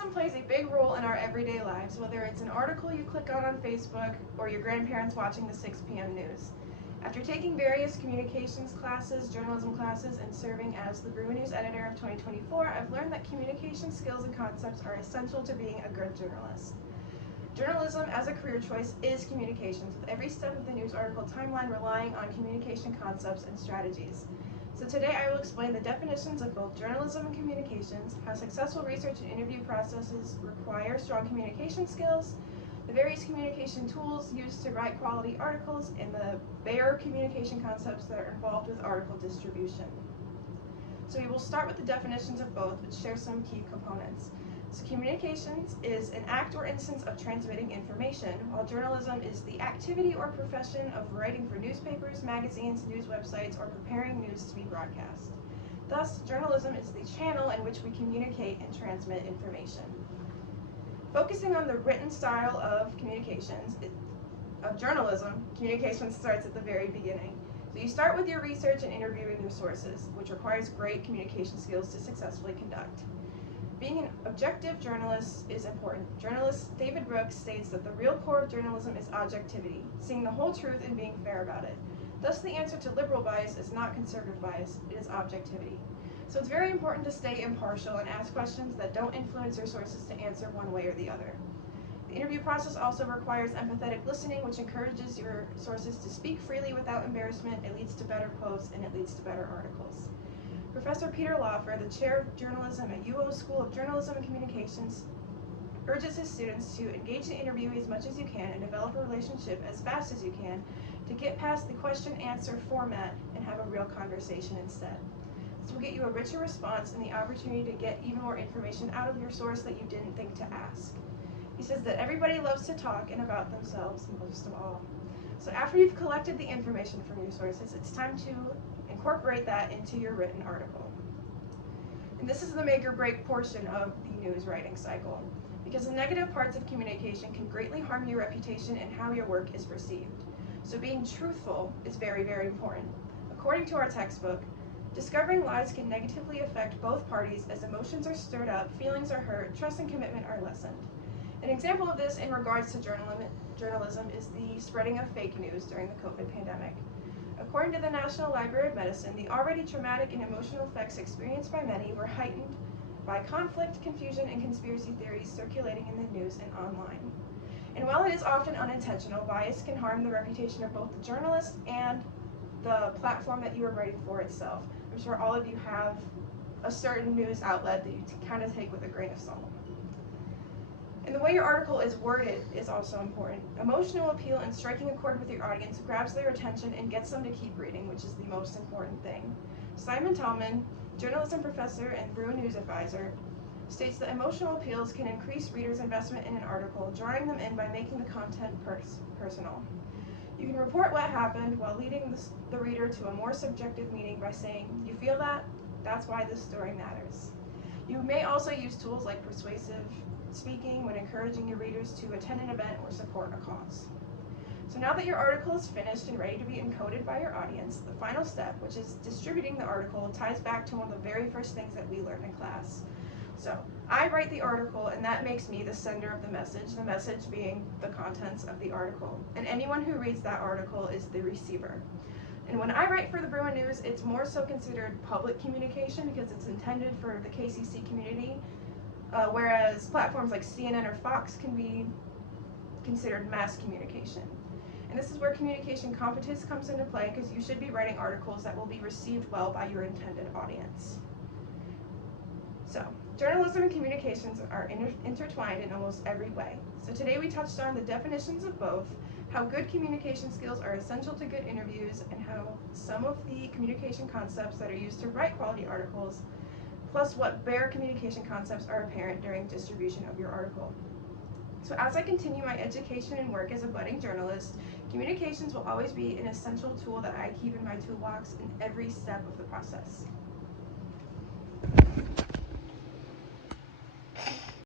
Journalism plays a big role in our everyday lives, whether it's an article you click on Facebook or your grandparents watching the 6 p.m. news. After taking various communications classes, journalism classes, and serving as the Brew News editor of 2024, I've learned that communication skills and concepts are essential to being a good journalist. Journalism as a career choice is communications, with every step of the news article timeline relying on communication concepts and strategies. So today I will explain the definitions of both journalism and communications, how successful research and interview processes require strong communication skills, the various communication tools used to write quality articles, and the bare communication concepts that are involved with article distribution. So we will start with the definitions of both, which share some key components. So communications is an act or instance of transmitting information, while journalism is the activity or profession of writing for newspapers, magazines, news websites, or preparing news to be broadcast. Thus, journalism is the channel in which we communicate and transmit information. Focusing on the written style of journalism, communication starts at the very beginning. So you start with your research and interviewing your sources, which requires great communication skills to successfully conduct. Being an objective journalist is important. Journalist David Brooks states that the real core of journalism is objectivity, seeing the whole truth and being fair about it. Thus, the answer to liberal bias is not conservative bias, it is objectivity. So it's very important to stay impartial and ask questions that don't influence your sources to answer one way or the other. The interview process also requires empathetic listening, which encourages your sources to speak freely without embarrassment. It leads to better quotes and it leads to better articles. Professor Peter Laufer, the chair of journalism at UO School of Journalism and Communications, urges his students to engage the interviewee as much as you can and develop a relationship as fast as you can to get past the question-answer format and have a real conversation instead. This will get you a richer response and the opportunity to get even more information out of your source that you didn't think to ask. He says that everybody loves to talk and about themselves, most of all. So after you've collected the information from your sources, it's time to incorporate that into your written article. And this is the make or break portion of the news writing cycle, because the negative parts of communication can greatly harm your reputation and how your work is perceived. So being truthful is very, very important. According to our textbook, discovering lies can negatively affect both parties as emotions are stirred up, feelings are hurt, trust and commitment are lessened. An example of this in regards to journalism is the spreading of fake news during the COVID pandemic. According to the National Library of Medicine, the already traumatic and emotional effects experienced by many were heightened by conflict, confusion, and conspiracy theories circulating in the news and online. And while it is often unintentional, bias can harm the reputation of both the journalist and the platform that you are writing for itself. I'm sure all of you have a certain news outlet that you kind of take with a grain of salt. And the way your article is worded is also important. Emotional appeal and striking a chord with your audience grabs their attention and gets them to keep reading, which is the most important thing. Simon Tallman, journalism professor and Brew News advisor, states that emotional appeals can increase readers' investment in an article, drawing them in by making the content personal. You can report what happened while leading the reader to a more subjective meaning by saying, "You feel that? That's why this story matters." You may also use tools like persuasive speaking when encouraging your readers to attend an event or support a cause. So now that your article is finished and ready to be encoded by your audience, the final step, which is distributing the article, ties back to one of the very first things that we learned in class. So I write the article, and that makes me the sender of the message being the contents of the article. And anyone who reads that article is the receiver. And when I write for the Brew News, it's more so considered public communication because it's intended for the KCC community, whereas platforms like CNN or Fox can be considered mass communication. And this is where communication competence comes into play, because you should be writing articles that will be received well by your intended audience. So, journalism and communications are intertwined in almost every way. So today we touched on the definitions of both, how good communication skills are essential to good interviews, and how some of the communication concepts that are used to write quality articles, plus what bare communication concepts are apparent during distribution of your article. So as I continue my education and work as a budding journalist, communications will always be an essential tool that I keep in my toolbox in every step of the process.